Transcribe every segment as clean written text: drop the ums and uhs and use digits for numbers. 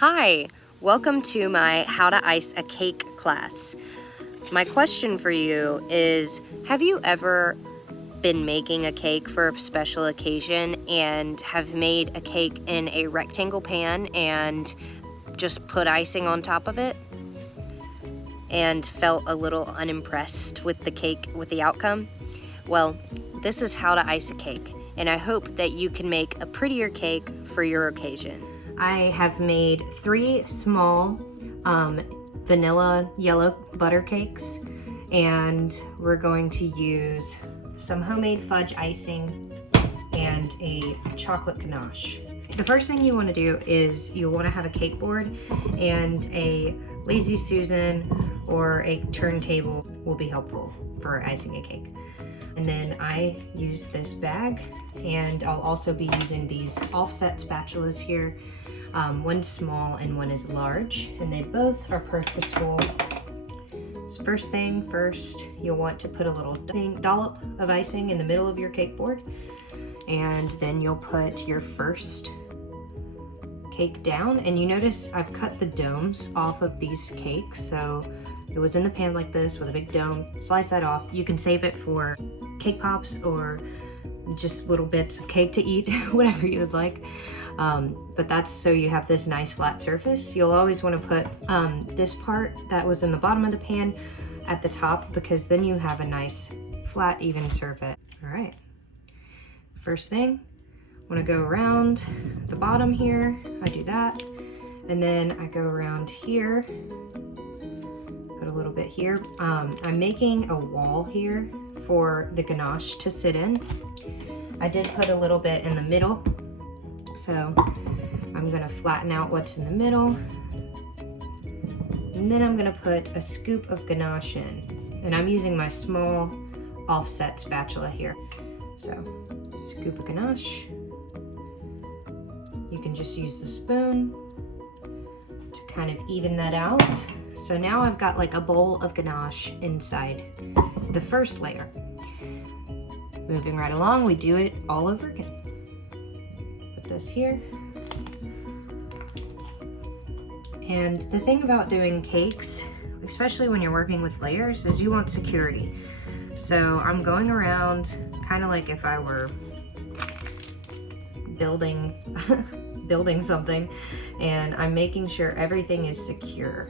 Hi, welcome to my How to Ice a Cake class. My question for you is, have you ever been making a cake for a special occasion and have made a cake in a rectangle pan and just put icing on top of it and felt a little unimpressed with the cake, with the outcome? Well, this is how to ice a cake, and I hope that you can make a prettier cake for your occasion. I have made 3 small vanilla yellow butter cakes, and we're going to use some homemade fudge icing and a chocolate ganache. The first thing you want to do is you want to have a cake board, and a Lazy Susan or a turntable will be helpful for icing a cake. And then I use this bag, and I'll also be using these offset spatulas here. One's small and one is large, and they both are purposeful. So first, you'll want to put a little dollop of icing in the middle of your cake board, and then you'll put your first cake down. And you notice I've cut the domes off of these cakes, so it was in the pan like this with a big dome. Slice that off. You can save it for cake pops or just little bits of cake to eat, whatever you would like. But that's so you have this nice flat surface. You'll always want to put this part that was in the bottom of the pan at the top, because then you have a nice flat, even surface. All right. First thing, I want to go around the bottom here. I do that, and then I go around here. Put a little bit here. I'm making a wall here for the ganache to sit in. I did put a little bit in the middle, so I'm gonna flatten out what's in the middle. And then I'm gonna put a scoop of ganache in. And I'm using my small offset spatula here. So, scoop of ganache. You can just use the spoon to kind of even that out. So now I've got like a bowl of ganache inside the first layer. Moving right along, we do it all over again. Put this here. And the thing about doing cakes, especially when you're working with layers, is you want security. So I'm going around kind of like if I were building something, and I'm making sure everything is secure.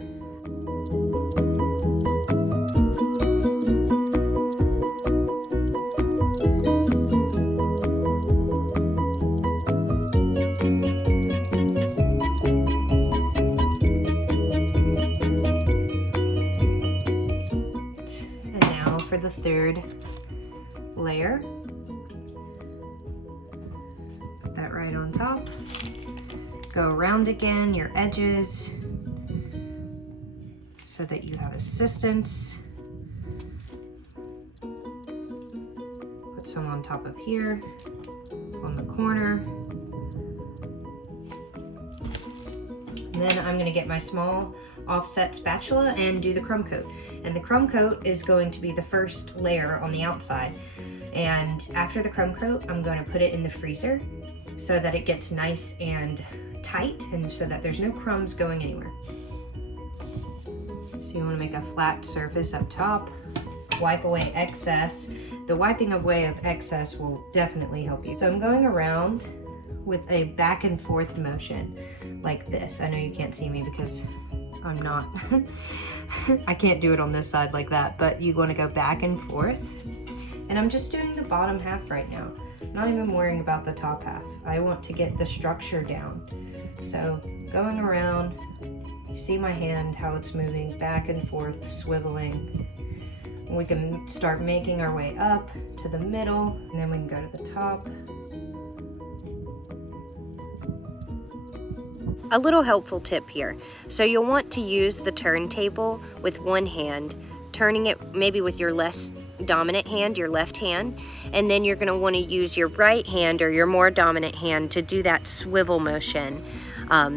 For the third layer, put that right on top. Go around again your edges so that you have assistance. Put some on top of here, on the corner. And then I'm gonna get my small offset spatula and do the crumb coat. And the crumb coat is going to be the first layer on the outside. And after the crumb coat, I'm going to put it in the freezer so that it gets nice and tight, and so that there's no crumbs going anywhere. So you want to make a flat surface up top. Wipe away excess. The wiping away of excess will definitely help you. So I'm going around with a back and forth motion like this. I know you can't see me because I'm not, I can't do it on this side like that, but you want to go back and forth. And I'm just doing the bottom half right now. Not even worrying about the top half. I want to get the structure down. So going around, you see my hand, how it's moving back and forth, swiveling. We can start making our way up to the middle, and then we can go to the top. A little helpful tip here. So you'll want to use the turntable with one hand, turning it maybe with your less dominant hand, your left hand, and then you're going to want to use your right hand or your more dominant hand to do that swivel motion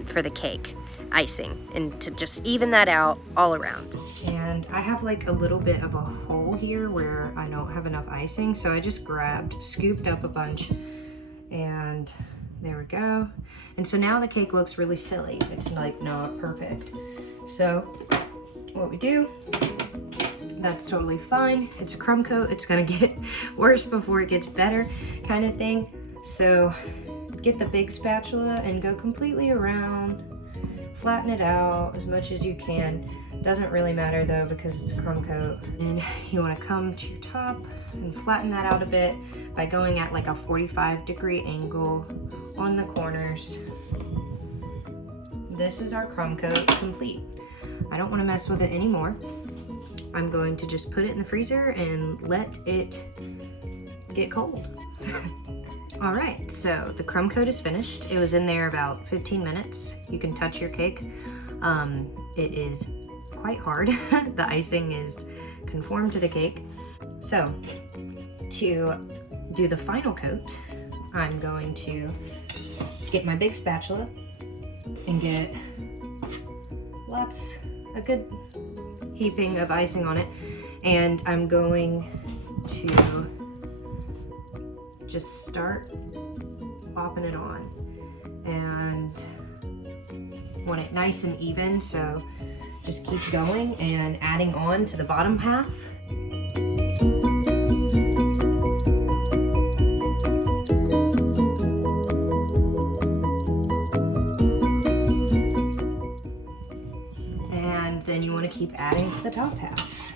for the cake icing, and to just even that out all around. And I have like a little bit of a hole here where I don't have enough icing, so I just scooped up a bunch and There we go. And so now the cake looks really silly. It's like not perfect. So what we do, that's totally fine. It's a crumb coat. It's gonna get worse before it gets better kind of thing. So get the big spatula and go completely around, flatten it out as much as you can. Doesn't really matter though because it's a crumb coat. And you wanna come to your top and flatten that out a bit by going at like a 45-degree angle on the corners. This is our crumb coat complete. I don't wanna mess with it anymore. I'm going to just put it in the freezer and let it get cold. All right, so the crumb coat is finished. It was in there about 15 minutes. You can touch your cake. It is quite hard. The icing is conformed to the cake. So to do the final coat, I'm going to get my big spatula and get a good heaping of icing on it, and I'm going to just start popping it on, and want it nice and even, so just keep going and adding on to the bottom half. And then you want to keep adding to the top half.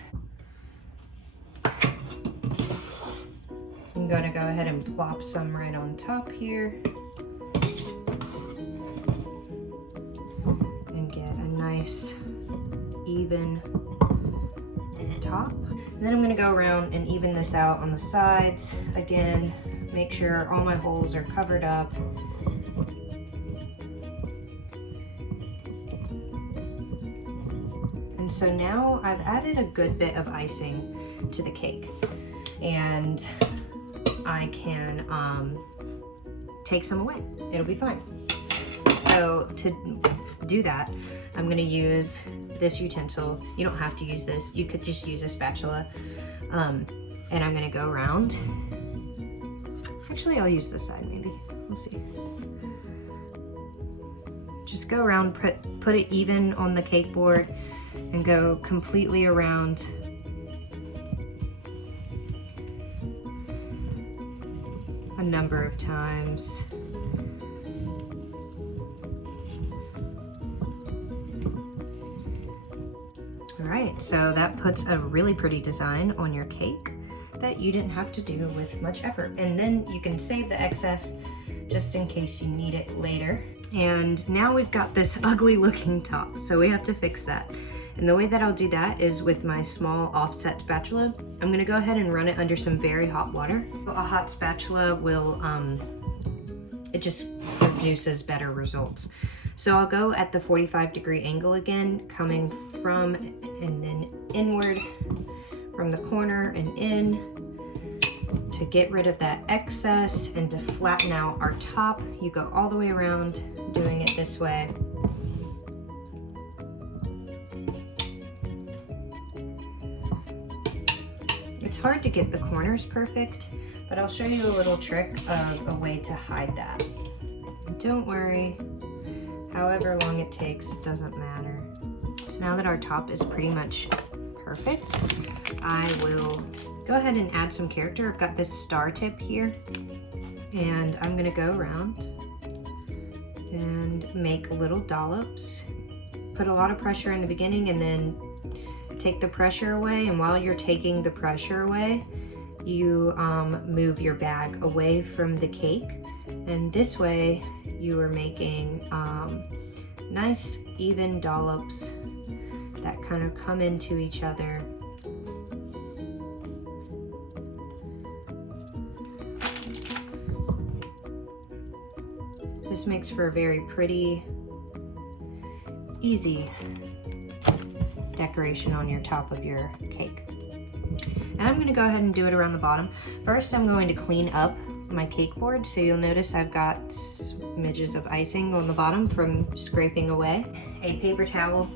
I'm going to go ahead and plop some right on top here and get a nice even top. And then I'm going to go around and even this out on the sides. Again, make sure all my holes are covered up. And so now I've added a good bit of icing to the cake, and I can take some away. It'll be fine. So to do that, I'm going to use this utensil. You don't have to use this. You could just use a spatula. And I'm going to go around. Actually, I'll use this side maybe. We'll see. Just go around, put it even on the cake board, and go completely around. A number of times. All right, so that puts a really pretty design on your cake that you didn't have to do with much effort. And then you can save the excess just in case you need it later. And now we've got this ugly looking top, so we have to fix that. And the way that I'll do that is with my small offset spatula. I'm gonna go ahead and run it under some very hot water. A hot spatula will, it just produces better results. So I'll go at the 45-degree angle again, coming from and then inward from the corner and in to get rid of that excess and to flatten out our top. You go all the way around doing it this way. It's hard to get the corners perfect, but I'll show you a little trick of a way to hide that. Don't worry, however long it takes, it doesn't matter. So now that our top is pretty much perfect, I will go ahead and add some character. I've got this star tip here, and I'm gonna go around and make little dollops. Put a lot of pressure in the beginning and then take the pressure away, and while you're taking the pressure away, you move your bag away from the cake, and this way you are making nice even dollops that kind of come into each other. This makes for a very pretty, easy decoration on your top of your cake. And I'm going to go ahead and do it around the bottom. First, I'm going to clean up my cake board, so you'll notice I've got smidges of icing on the bottom from scraping away. A paper towel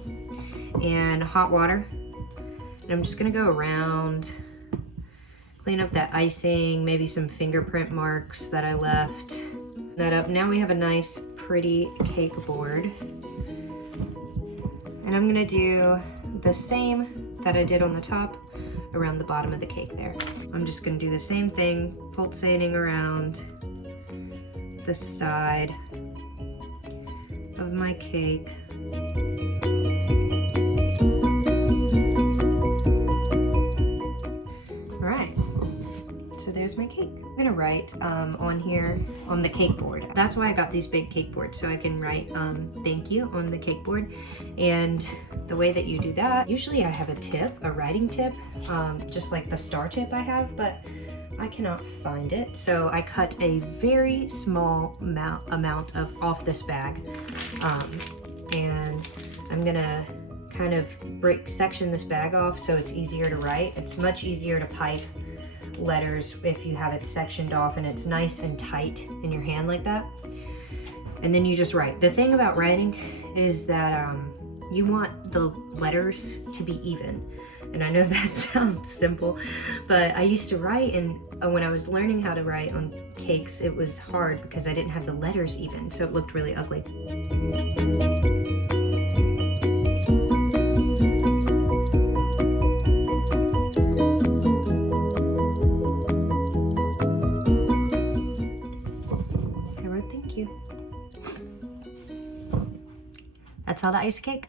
and hot water, and I'm just going to go around, clean up that icing, maybe some fingerprint marks that I left. That up. Now we have a nice, pretty cake board. And I'm gonna do the same that I did on the top around the bottom of the cake there. I'm just gonna do the same thing, pulsating around the side of my cake. All right, so there's my cake. I'm gonna write on here on the cake board. That's why I got these big cake boards, so I can write thank you on the cake board. And the way that you do that, usually I have a tip, a writing tip, just like the star tip I have, but I cannot find it. So I cut a very small amount of off this bag, and I'm gonna kind of section this bag off so it's easier to write. It's much easier to pipe letters if you have it sectioned off and it's nice and tight in your hand like that. And then you just write. The thing about writing is that you want the letters to be even. And I know that sounds simple, but I used to write, and when I was learning how to write on cakes, it was hard because I didn't have the letters even, so it looked really ugly. I wrote thank you. That's how to ice a cake.